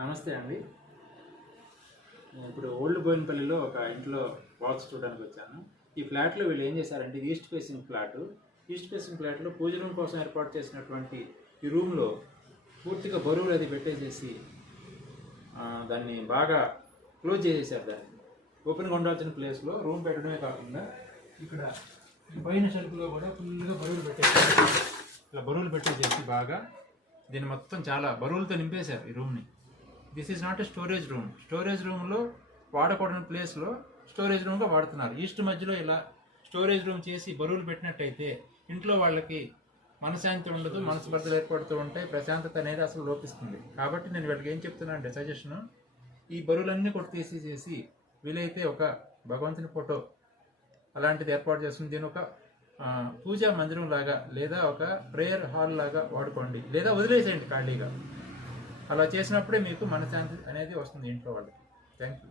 నమస్తే అండి. నేను ఇప్పుడు ఓల్డ్ బోయినపల్లిలో ఒక ఇంట్లో వాల్స్ చూడడానికి వచ్చాను. ఈ ఫ్లాట్లో వీళ్ళు ఏం చేశారంటే ఇది east facing flat. East facing ఫ్లాట్లో పూజ రూమ్ కోసం ఏర్పాటు చేసినటువంటి ఈ రూమ్లో పూర్తిగా బరువులు అది పెట్టేసేసి దాన్ని బాగా క్లోజ్ చేసేసారు. దాన్ని ఓపెన్గా ఉండాల్సిన ప్లేస్లో రూమ్ పెట్టడమే కాకుండా ఇక్కడ పైన షెల్ఫ్లో కూడా ఫుల్గా బరువులు పెట్టేసారు. ఇలా బరువులు పెట్టేసేసి బాగా దీన్ని మొత్తం చాలా బరువులతో నింపేశారు ఈ రూమ్ని. This is not a storage room. Storage రూమ్లో వాడకూడని ప్లేస్లో స్టోరేజ్ రూమ్గా వాడుతున్నారు. ఈస్ట్ మధ్యలో ఇలా స్టోరేజ్ రూమ్ చేసి బరువులు పెట్టినట్టయితే ఇంట్లో వాళ్ళకి మనశ్శాంతి ఉండదు, మనస్పర్ధలు ఏర్పడుతూ ఉంటాయి, ప్రశాంతత అనేది అసలు లోపిస్తుంది. కాబట్టి నేను వీళ్ళకి ఏం చెప్తున్నా అంటే సజెషను, ఈ బరువులన్నీ కొట్టి తీసేసి వీలైతే ఒక భగవంతుని ఫోటో అలాంటిది ఏర్పాటు చేస్తుంది. దీని ఒక పూజా మందిరం లాగా లేదా ఒక ప్రేయర్ హాల్ లాగా వాడుకోండి, లేదా వదిలేసేయండి ఖాళీగా. అలా చేసినప్పుడే మీకు మనశ్శాంతి అనేది వస్తుంది ఇంట్లో వాళ్ళకి. Thank you.